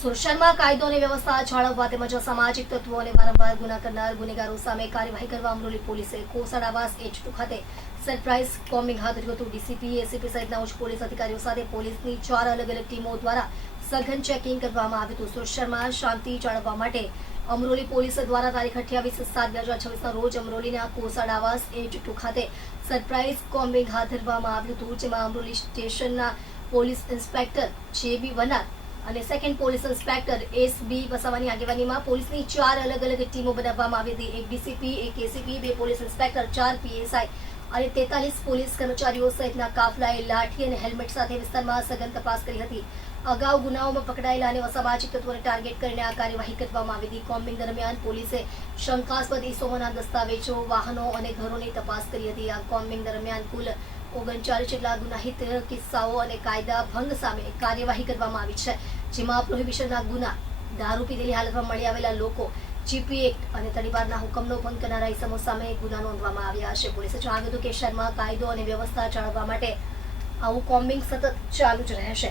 સુરક્ષામાં કાયદો અને વ્યવસ્થા જાળવવા તેમજ અસામાજિક તત્વો અને વારંવાર ગુના કરનાર ગુનેગારો સામે કાર્યવાહી કરવા અમરોલી પોલીસે કોસાડ આવાસ H2 ખાતે સરપ્રાઇઝ કોમ્બિંગ હાથ ધર્યું હતું। ડીસીપી, એસીપી સહિતના ઉચ્ચ પોલીસ અધિકારીઓ સાથે પોલીસની 4 અલગ અલગ ટીમો દ્વારા સઘન ચેકિંગ કરવામાં આવ્યું હતું। સુરક્ષામાં શાંતિ જાળવવા માટે અમરોલી પોલીસ દ્વારા તારીખ 28/7/2026 રોજ અમરોલીના કોસાડ આવાસ H2 ખાતે સરપ્રાઇઝ કોમ્બિંગ હાથ ધરવામાં આવ્યું હતું, જેમાં અમરોલી સ્ટેશનના પોલીસ ઇન્સ્પેક્ટર JB વનાર અને સેકન્ડ પોલીસ ઇન્સ્પેક્ટર SB વસાવાની આગેવાનીમાં પોલીસની 4 અલગ અલગ ટીમો બનાવવામાં આવી હતી। એક ડીસીપી, એક એસીપી, 2 પોલીસ ઇન્સ્પેક્ટર, 4 PSI અને 43 પોલીસ કર્મચારીઓ સહિતના કાફલાએ લાઠી અને હેલ્મેટ સાથે વિસ્તારમાં સઘન તપાસ કરી હતી। અગાઉ ગુનાઓમાં પકડાયેલા અને અસામાજિક તત્વોને ટાર્ગેટ કરીને આ કાર્યવાહી કરવામાં આવી હતી। કોમ્બિંગ દરમિયાન પોલીસે શંકાસ્પદ ઇસમોના દસ્તાવેજો, વાહનો અને ઘરોની તપાસ કરી હતી। આ કોમ્બિંગ દરમિયાન કુલ 39 જેટલા ગુનાહિત કિસ્સાઓ અને કાયદા ભંગ સામે કાર્યવાહી કરવામાં આવી છે, જેમાં પ્રોહિબિશનના ગુના, દારૂ પીધેલી હાલતમાં મળી આવેલા લોકો, GP એક્ટ અને તડીપારના હુકમનો ભંગ કરનારા ઇસમો સામે ગુના નોંધવામાં આવ્યા છે। પોલીસે જણાવ્યું હતું કે શહેરમાં કાયદો અને વ્યવસ્થા જાળવવા માટે આવું કોમ્બિંગ સતત ચાલુ જ રહેશે।